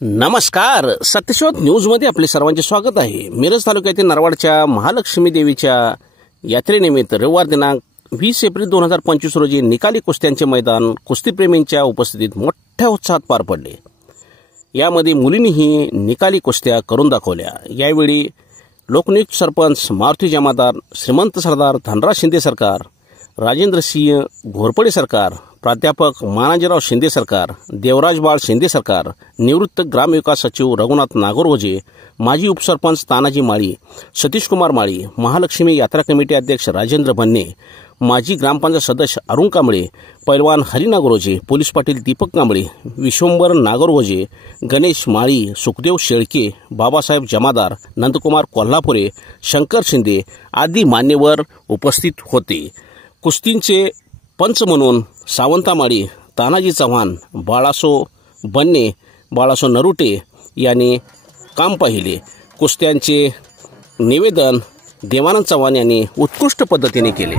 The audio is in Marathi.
नमस्कार, सत्यशोध न्यूजमध्ये आपले सर्वांचे स्वागत आहे। मिरज तालुक्यातील नरवाडच्या महालक्ष्मी देवीच्या यात्रेनिमित्त रविवार दिनांक 20 एप्रिल 2025 रोजी निकाली कुस्त्यांचे मैदान कुस्तीप्रेमींच्या उपस्थितीत मोठ्या उत्साहात पार पडले। यामध्ये मुलींनीही निकाली कुस्त्या करून दाखवल्या। यावेळी लोकनियुक्त सरपंच मारुती जमादार, श्रीमंत सरदार धनराज शिंदे सरकार, राजेंद्र सिंह घोरपडे सरकार, प्राध्यापक मानाजीराव शिंदे सरकार, देवराज बाळ शिंदे सरकार, निवृत्त ग्रामविकास सचिव रघुनाथ नागोरवजे, माजी उपसरपंच तानाजी माळी, सतीश कुमार माळी, महालक्ष्मी यात्रा कमिटी अध्यक्ष राजेंद्र भन्ने, माजी ग्रामपंचायत सदस्य अरुण कांबळे, पैलवान हरी नागोरवजे, पोलीस पाटील दीपक कांबळे, विश्वंभर नागोरवजे, गणेश माळी, सुखदेव शेळके, बाबासाहेब जमादार, नंदकुमार कोल्हापुरे, शंकर शिंदे आदी मान्यवर उपस्थित होते। कुस्तींचे पंच म्हणून सावंता माळी, तानाजी चव्हाण, बाळासो बन्ने, बाळासो नरुटे यांनी काम पाहिले। कुस्त्यांचे निवेदन देवानंद चव्हाण यांनी उत्कृष्ट पद्धतीने केले।